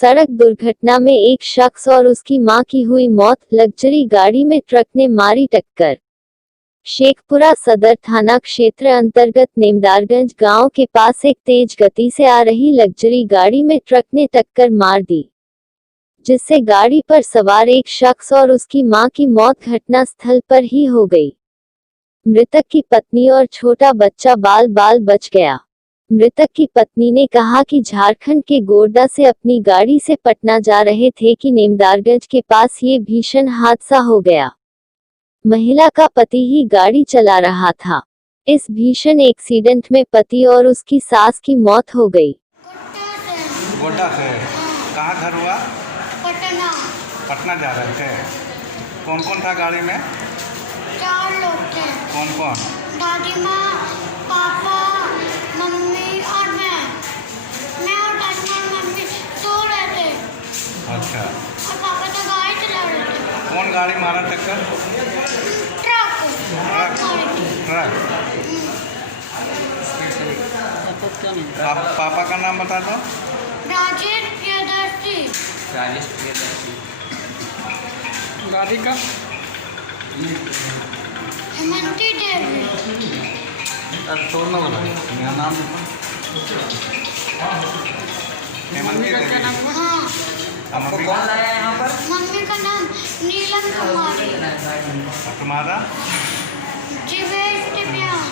सड़क दुर्घटना में एक शख्स और उसकी मां की हुई मौत। लग्जरी गाड़ी में ट्रक ने मारी टक्कर। शेखपुरा सदर थाना क्षेत्र अंतर्गत नेमदारगंज गांव के पास एक तेज गति से आ रही लग्जरी गाड़ी में ट्रक ने टक्कर मार दी, जिससे गाड़ी पर सवार एक शख्स और उसकी मां की मौत घटनास्थल पर ही हो गई। मृतक की पत्नी और छोटा बच्चा बाल बाल बच गया। मृतक की पत्नी ने कहा कि झारखंड के गोड्डा से अपनी गाड़ी से पटना जा रहे थे कि नेमदारगंज के पास ये भीषण हादसा हो गया। महिला का पति ही गाड़ी चला रहा था। इस भीषण एक्सीडेंट में पति और उसकी सास की मौत हो गई। गोड्डा से कहाँ घर हुआ? पटना। पटना जा रहे थे। कौन कौन था गाड़ी में? 4 लोग थे। कौन कौन? दादी माँ, पापा, मम्मी और मैं और दादी माँ और मम्मी सो रहे थे। अच्छा। और पापा तो गाड़ी चला रहे थे। कौन गाड़ी मारा टक्कर? ट्रक मारी थी। ट्रक। पापा का नाम बता दो। राजेश प्रियदर्शी। गाड़ी का? हेमंती देवी। छोड़ना बोला मेरा नाम हेमंती देवी। हाँ। आपको कौन लाया यहाँ पर? मम्मी का नाम नीलम कुमारी। और तुम्हारा? जीवेश दिव्यांग।